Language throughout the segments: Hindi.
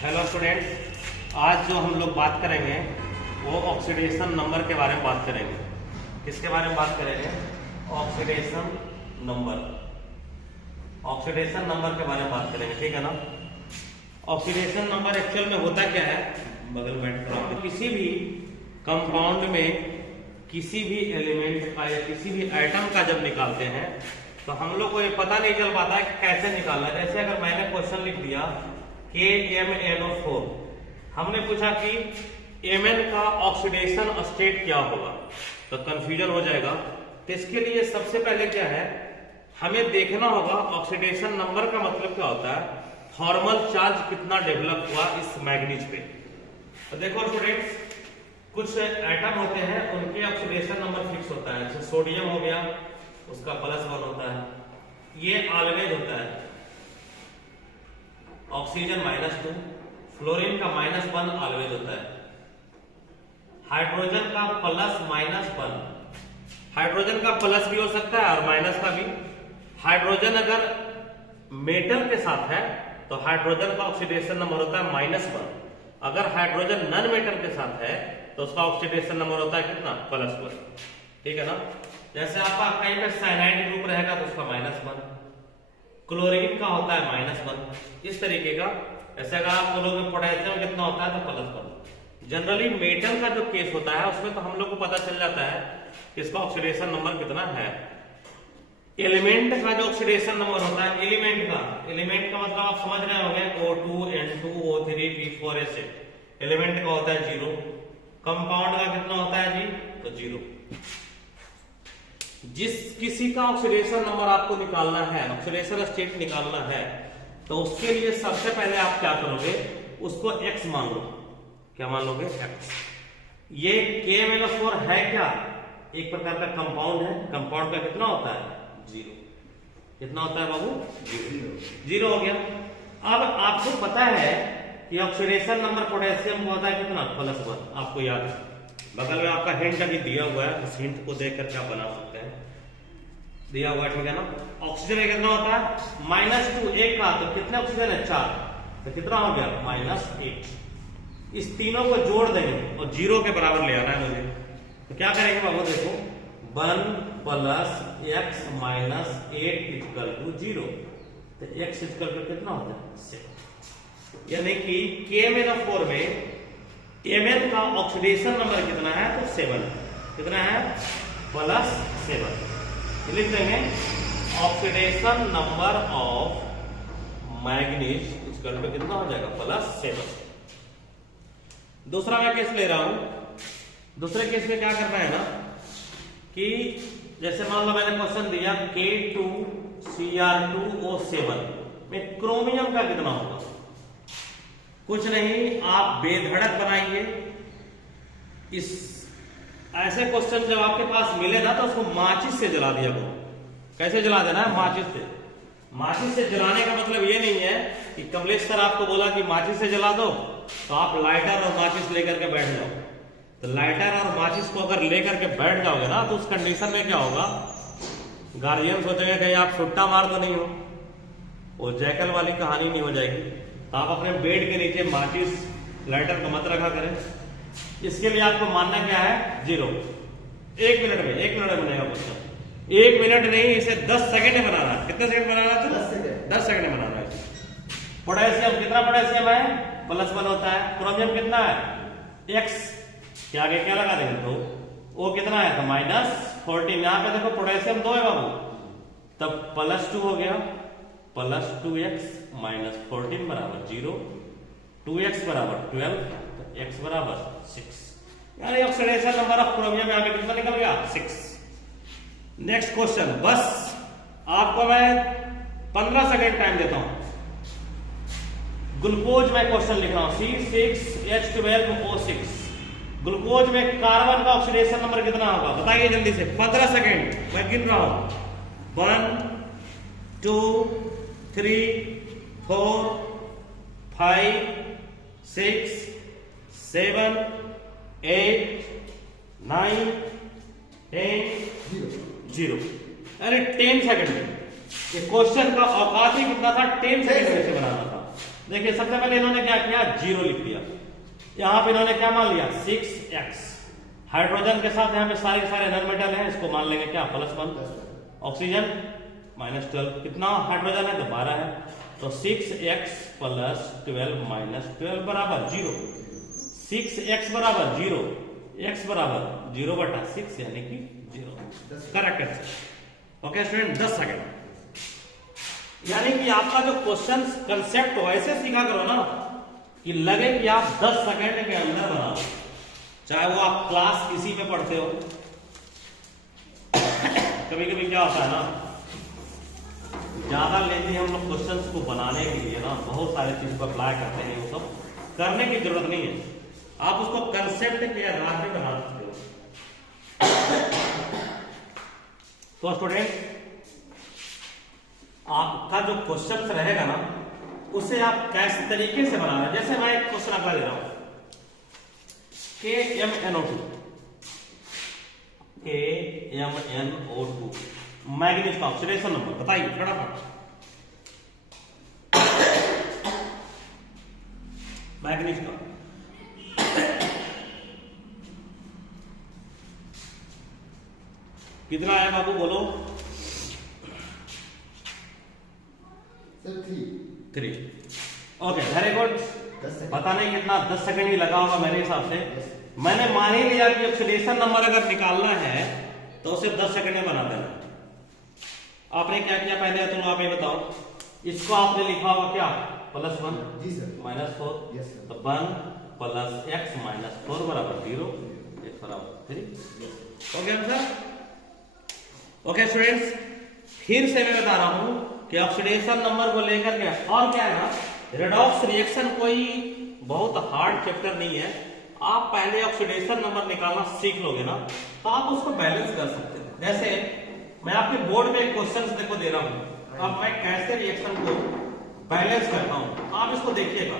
हेलो स्टूडेंट्स, आज जो हम लोग बात करेंगे वो ऑक्सीडेशन नंबर के बारे में बात करेंगे। किसके बारे में बात करेंगे? Oxidation number. ऑक्सीडेशन नंबर के बारे में बात करेंगे, ठीक है ना। ऑक्सीडेशन नंबर एक्चुअल में होता क्या है, बगल में बैठ कर किसी भी कंपाउंड में किसी भी एलिमेंट का या किसी भी आइटम का जब निकालते हैं तो हम लोग को ये पता नहीं चल पाता है कि कैसे निकालना है। जैसे अगर मैंने क्वेश्चन लिख दिया KMnO4, हमने पूछा कि Mn का ऑक्सीडेशन स्टेट क्या होगा, तो कंफ्यूजन हो जाएगा। तो इसके लिए सबसे पहले क्या है, हमें देखना होगा ऑक्सीडेशन नंबर का मतलब क्या होता है, थर्मल चार्ज कितना डेवलप हुआ इस मैग्नीज पे। तो देखो स्टूडेंट्स, कुछ एटम होते हैं उनके ऑक्सीडेशन नंबर फिक्स होता है। जैसे सोडियम हो गया, उसका +1 होता है, ये ऑलवेज होता है। ऑक्सीजन -2, फ्लोरीन का -1 ऑलवेज होता है। हाइड्रोजन का +-1, हाइड्रोजन का प्लस भी हो सकता है और माइनस का भी। हाइड्रोजन अगर मेटल के साथ है तो हाइड्रोजन का ऑक्सीडेशन नंबर होता है -1। अगर हाइड्रोजन नॉन मेटल के साथ है तो उसका ऑक्सीडेशन नंबर होता है कितना, +1, ठीक है ना। जैसे आपका कहीं पे साइनाइड ग्रुप रहेगा तो उसका -1, क्लोरीन का होता है -1, इस तरीके का। ऐसे अगर आप बोलोगे पोटेशियम कितना होता है तो +1। जनरली मेटल का जो केस होता है उसमें तो हम लोग को पता चल जाता है कि इसका ऑक्सीडेशन नंबर कितना है। एलिमेंट का जो ऑक्सीडेशन नंबर होता है, एलिमेंट का मतलब आप समझ रहे होंगे, O2 N2 O3 P4 ऐसे एलिमेंट का होता है 0। कंपाउंड का कितना होता है जी, तो 0। जिस किसी का ऑक्सीडेशन नंबर आपको निकालना है, ऑक्सीडेशन स्टेट निकालना है, तो उसके लिए सबसे पहले आप क्या करोगे, उसको x मान लो। क्या मान लोगे? x। ये KMnO4 है क्या, एक प्रकार का कंपाउंड है। कंपाउंड का कितना होता है, 0। कितना होता है बाबू, 0 हो गया। अब आपको पता है कि ऑक्सीडेशन नंबर पोटेशियम को होता है कितना, +1, आपको याद है। बगल में आपका हिंट अभी दिया हुआ है, उस हिंट को देख करके आप बना सकते हैं, दिया हुआ है, ठीक है ना। ऑक्सीजन कितना होता है, -2, 1 का, तो कितने ऑक्सीजन है, 4, तो कितना हो गया, -8। इस तीनों को जोड़ देंगे और 0 के बराबर ले आना है मुझे। तो क्या करेंगे बाबू, देखो 1 + x - 8 = 0, तो x = कितना होता है, 7। यानी कि KMnO4 में Mn का ऑक्सीडेशन नंबर कितना है, तो 7। कितना है, +7। लिख देंगे ऑक्सीडेशन नंबर ऑफ मैग्नीज इसका कितना हो जाएगा, +7। दूसरा मैं केस ले रहा हूं। दूसरे केस में क्या करना है ना, कि जैसे मान लो मैंने क्वेश्चन दिया K2Cr2O7 में क्रोमियम का कितना होगा। कुछ नहीं, आप बेधड़क बनाइए। इस ऐसे क्वेश्चन जब आपके पास मिले ना तो उसको माचिस से जला दिया करो। कैसे जला देना है, माचिस से। माचिस से जलाने का मतलब ये नहीं है कि कमलेश सर आपको बोला कि माचिस से जला दो तो आप लाइटर और माचिस लेकर के बैठ जाओ। तो लाइटर और माचिस को अगर लेकर के बैठ जाओगे ना तो उस कंडीशन में क्या होगा, गार्जियन सोचेंगे कहीं आप सुट्टा मार तो नहीं हो, वो जैकल वाली कहानी नहीं हो जाएगी। तो आप अपने बेड के नीचे माचिस लाइटर को मत रखा करें। इसके लिए आपको मानना क्या है, 0। 1 मिनट में बनेगा क्वेश्चन। 1 मिनट नहीं, इसे 10 सेकंड में बनाना है। कितने सेकंड बनाना है, 10 सेकंड में बनाना है। पोटेशियम कितना, पोटेशियम है +1 होता है। क्रोमियम कितना है, x के आगे क्या लगा देंगे, तो O कितना है, तो -14। यहां पे देखो पोटेशियम 2 है बाबू, तब +2 हो गया, +2x - 14 = 0, 2x = 12, तो x = 6। यानी ऑक्सीडेशन नंबर ऑफ क्रोमियम यहाँ पे कितना निकल गया, 6। नेक्स्ट क्वेश्चन, बस आपको मैं 15 सेकंड टाइम देता हूं। ग्लूकोज में क्वेश्चन लिख रहा हूं, C6H12O6। ग्लूकोज में कार्बन का ऑक्सीडेशन नंबर कितना होगा, बताइए जल्दी से। 15 सेकंड मैं गिन रहा हूं। 1 2 3 4 5 6 7 8 9 10 0। अरे 10 सेकंड में, ये क्वेश्चन का औकात ही कितना था, 10 सेकंड में से बनाना था। देखिए सबसे पहले इन्होंने क्या किया, 0 लिख दिया। यहां पे इन्होंने क्या मान लिया, 6x। हाइड्रोजन के साथ यहाँ पे सारे नॉन मेटल हैं, इसको मान लेंगे क्या, +1। ऑक्सीजन -12, कितना हाइड्रोजन है, तो 12 है। तो 6x + 12 - 12 बराबर 0। 6x बराबर 0, x बराबर 0/6 यानी कि 0। Correct answer. Okay student, 10 second. यानी कि आपका जो क्वेश्चन कंसेप्ट वैसे सीखा करो ना कि लगे कि आप 10 सेकेंड के अंदर बनाओ, चाहे वो आप क्लास किसी में पढ़ते हो। कभी कभी क्या होता है ना, ज्यादा लेंदी हम लोग क्वेश्चंस को बनाने के लिए ना बहुत सारे चीज को अप्लाई करते हैं, वो सब करने की जरूरत नहीं है। आप उसको कंसेप्ट के आधार पे बना सकते हो। तो स्टूडेंट, आपका जो क्वेश्चन रहेगा ना, उसे आप कैसे तरीके से बना रहे हैं। जैसे मैं एक क्वेश्चन आपका दे रहा हूं, KMNO2 मैग्नीज का ऑक्सीडेशन नंबर बताइए फटाफट। मैग्नीज का कितना है बाबू, बोलो। 3। Okay, very good. पता नहीं कितना, 10 सेकंड ही लगा होगा मेरे हिसाब से। मैंने मान ही लिया कि ऑक्सीडेशन नंबर अगर निकालना है तो उसे 10 सेकंड में बना देना। आपने क्या किया पहले, तुम आप ये बताओ। इसको आपने लिखा होगा क्या, +1 -4, तो 1 + x - 4 बराबर 0, x बराबर 3। हो गया आंसर। ओके स्टूडेंट्स, फिर से मैं बता रहा हूं कि ऑक्सीडेशन नंबर को लेकर के और क्या है ना, रेडॉक्स रिएक्शन कोई बहुत हार्ड चैप्टर नहीं है। आप पहले ऑक्सीडेशन नंबर निकालना सीख लोगे ना, तो आप उसको बैलेंस कर सकते हैं। जैसे मैं आपके बोर्ड में क्वेश्चन देखो दे रहा हूं, अब मैं कैसे रिएक्शन को बैलेंस करता हूं, आप इसको देखिएगा।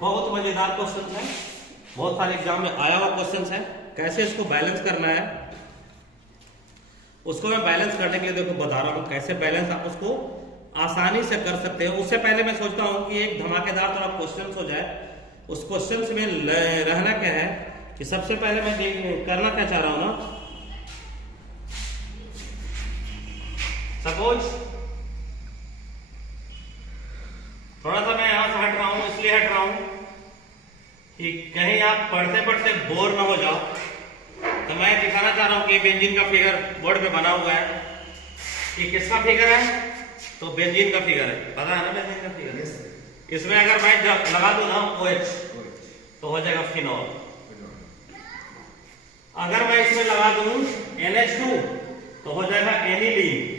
बहुत मजेदार क्वेश्चन है, बहुत सारे एग्जाम में आया हुआ क्वेश्चन है। कैसे इसको बैलेंस करना है, उसको मैं बैलेंस करने के लिए देखो बता रहा हूं, कैसे बैलेंस आप उसको आसानी से कर सकते हो। उससे पहले मैं सोचता हूं कि एक धमाकेदार थोड़ा क्वेश्चन हो जाए। उस क्वेश्चन में रहना क्या है कि सबसे पहले मैं करना क्या चाह रहा हूं ना, सपोज थोड़ा सा मैं यहां से हट रहा हूं, इसलिए हट रहा हूं कि कहीं आप पढ़ते पढ़ते बोर ना हो जाओ। तो मैं दिखाना चाह रहा हूं कि बेंजीन का फिगर बोर्ड पे बना हुआ है। ये किसका फिगर है, तो बेंजीन का फिगर है, पता है ना बेंजीन का फिगर। इसमें अगर मैं लगा दूं ना OH, तो हो जाएगा फिनॉल। अगर मैं इसमें लगा दूं NH2, तो हो जाएगा एनिलीन।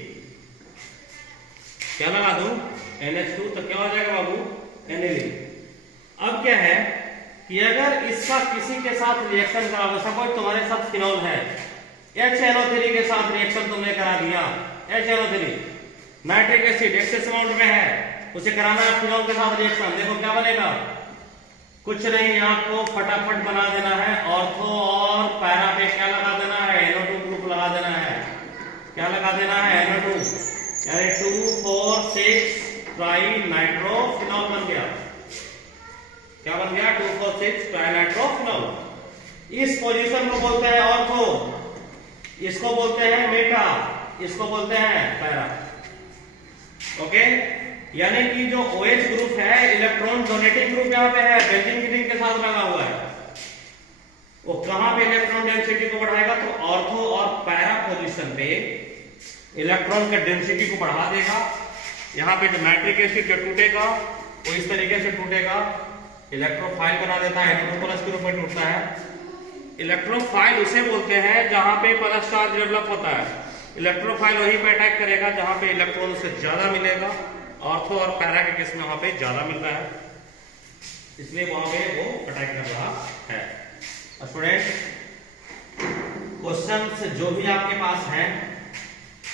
क्या लगा दूं, NH2, तो क्या हो जाएगा बाबू, एनिलीन। अब क्या है कि अगर इसका किसी के साथ रिएक्शन करा, सपोज तुम्हारे साथ फिनॉल है, HNO3 के साथ रिएक्शन तुमने करा दिया, HNO3 nitric acid excess amount में है, उसे कराना है फिनॉल के साथ रिएक्शन। देखो क्या बनेगा, कुछ नहीं, आपको फटाफट बना देना है। ऑर्थो और पैरा पे क्या लगा देना है, NO2 ग्रुप लगा देना है। क्या लगा देना है, NO2, यानी 2,4,6 ट्राइनाइट्रोफिनॉल बन गया। क्या बन गया, 2,4,6 ट्राइनाइट्रोफिनॉल। इस पोजीशन को बोलते हैं ऑर्थो, इसको बोलते हैं मेटा, इसको बोलते हैं पैरा। ओके, यानी कि जो OH ग्रुप है, इलेक्ट्रॉन डोनेटिंग ग्रुप यहाँ पे है, बेंजीन की रिंग के साथ लगा हुआ है, वो कहां पे इलेक्ट्रॉन डेंसिटी को बढ़ाएगा, तो ऑर्थो और पैरा पोजीशन पे इलेक्ट्रॉन के डेंसिटी को बढ़ा देगा। यहाँ पे जो नाइट्रिक एसिड जो टूटेगा वो इस तरीके से टूटेगा, इलेक्ट्रोफाइल बना देता है, NO2+ के रूप में टूटता है। इलेक्ट्रोफाइल उसे बोलते हैं जहां पे प्लस चार्ज डेवलप होता है। इलेक्ट्रोफाइल वहीं पे अटैक करेगा जहां पे इलेक्ट्रॉन से ज्यादा मिलेगा। ऑर्थो और पैरा के केस में वहां पे ज्यादा मिल रहा है, इसलिए वहां पे वो अटैक कर रहा है। स्टूडेंट, क्वेश्चन जो भी आपके पास है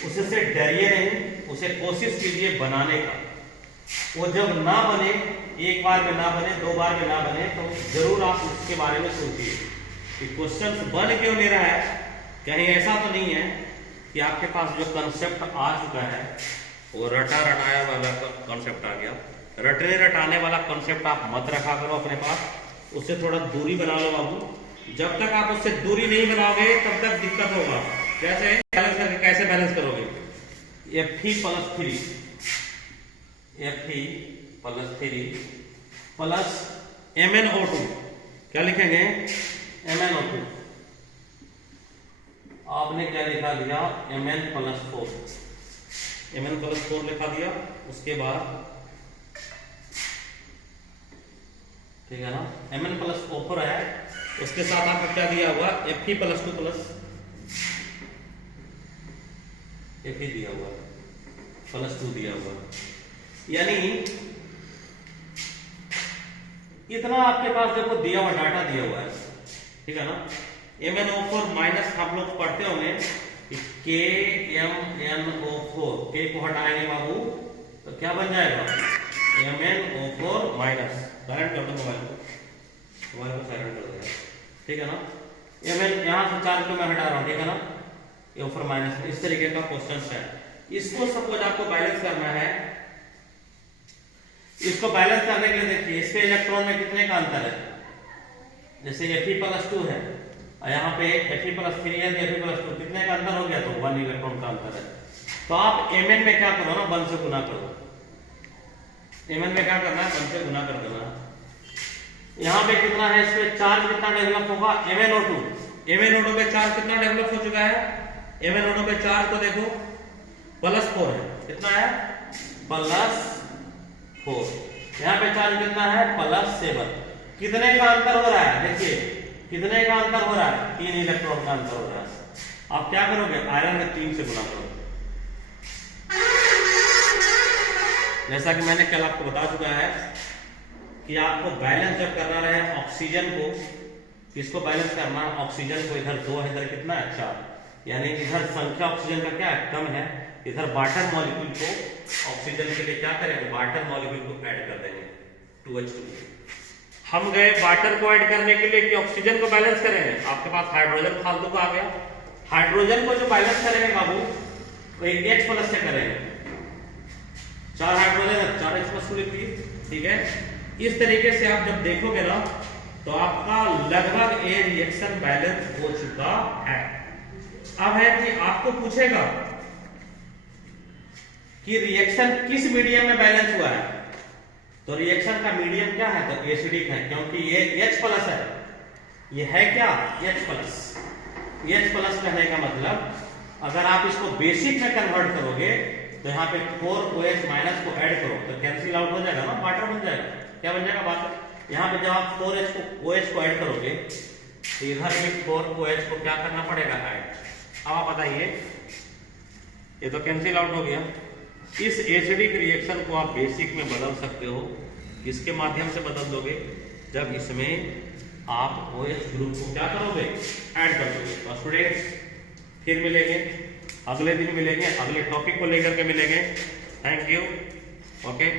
उससे डरिए नहीं, उसे कोशिश कीजिए बनाने का। वो जब ना बने, एक बार में ना बने, 2 बार में ना बने, तो जरूर आप उसके बारे में सोचिए कि क्वेश्चन बन क्यों नहीं रहा है। कहीं ऐसा तो नहीं है कि आपके पास जो कंसेप्ट आ चुका है वो रटा रटाया वाला कंसेप्ट आ गया। रटने रटाने वाला कॉन्सेप्ट आप मत रखा करो अपने पास, उससे थोड़ा दूरी बना लो बाबू। जब तक आप उससे दूरी नहीं बनाओगे तब तक दिक्कत होगा। जैसे बैलेंस करके कैसे बैलेंस करोगे, Fe plus 3 Fe plus 3 plus MnO2, क्या लिखेंगे MnO2, आपने क्या लिखा दिया Mn प्लस 4 लिखा दिया। उसके बाद ठीक है ना, Mn प्लस 4 है, उसके साथ आपको क्या दिया हुआ Fe प्लस 2 प्लस Fe दिया हुआ प्लस 2 दिया हुआ, यानी इतना आपके पास देखो दिया हुआ डाटा दिया हुआ है, ठीक है ना। MnO4 माइनस हम लोग पढ़ते होंगे KMnO4, के को हटाएंगे बाबू तो क्या बन जाएगा MnO4 माइनस, साइलेंट कर दो मोबाइल को साइलेंट कर दो, ठीक है ना। Mn यहां से 4 को मैं हटा रहा हूं, ठीक है ना, O4 माइनस, इस तरीके का क्वेश्चन है। इसको सपोज आपको बैलेंस करना है, इसको बैलेंस करने के लिए देखिए इसके इलेक्ट्रॉन में कितने का अंतर है, जैसे Fe प्लस 2 है और यहाँ पे Fe प्लस 3 है, Fe प्लस 2, कितने का अंतर हो गया, तो 1 इलेक्ट्रॉन का अंतर है। तो आप Mn में क्या करो ना, 1 से गुना करो, Mn में क्या करना है 1 से गुना कर देना। यहाँ पे कितना है, इसमें चार्ज कितना डेवलप होगा MnO2 पे चार्ज कितना डेवलप हो चुका है, MnO2 पे चार्ज तो देखो प्लस 4 है, कितना है प्लस 4, यहाँ पे चार्ज कितना है प्लस 7, कितने का अंतर हो रहा है, देखिए कितने का अंतर हो रहा है, 3 इलेक्ट्रॉन का अंतर हो रहा है। आप क्या करोगे, आयरन में 3 से गुना करोगे। जैसा कि मैंने कल आपको बता चुका है कि आपको बैलेंस जब करना रहे ऑक्सीजन को, किसको बैलेंस करना, ऑक्सीजन को, इधर 2 है, इधर कितना है 4, यानी इधर संख्या ऑक्सीजन का क्या है कम है, इधर वाटर मॉलिक्यूल को ऑक्सीजन के लिए क्या करेंगे, वाटर मॉलिक्यूल को ऐड कर देंगे 2H2। हम गए वाटर को ऐड करने के लिए कि ऑक्सीजन को बैलेंस करेंगे, आपके पास हाइड्रोजन फालतू का आ गया, हाइड्रोजन को जो बैलेंस करेंगे बाबू वो H प्लस से करेंगे, 4 हाइड्रोजन है 4H प्लस लिख दिए, ठीक है। इस तरीके से आप जब देखोगे ना तो आपका लगभग ये रिएक्शन बैलेंस हो चुका है। अब है कि आपको पूछेगा कि रिएक्शन किस मीडियम में बैलेंस हुआ है, तो रिएक्शन का मीडियम क्या है, तो एसिडिक है, क्योंकि ये H प्लस है, ये है क्या H प्लस। H प्लस कहने का मतलब अगर आप इसको बेसिक में कन्वर्ट करोगे तो यहाँ पे 4OH माइनस को ऐड करो तो कैंसिल आउट हो जाएगा ना, वाटर बन जाएगा, क्या बन जाएगा वाटर। यहाँ पे जब आप 4OH को ऐड करोगे तो इधर भी 4OH को क्या करना पड़ेगा ऐड। अब आप बताइए, ये तो कैंसिल आउट हो गया। इस एसिडिक रिएक्शन को आप बेसिक में बदल सकते हो, किसके माध्यम से बदल दोगे, जब इसमें आप OH ग्रुप को क्या करोगे ऐड कर दोगे। तो स्टूडेंट्स फिर मिलेंगे, अगले दिन मिलेंगे, अगले टॉपिक को लेकर के मिलेंगे। Thank you, okay.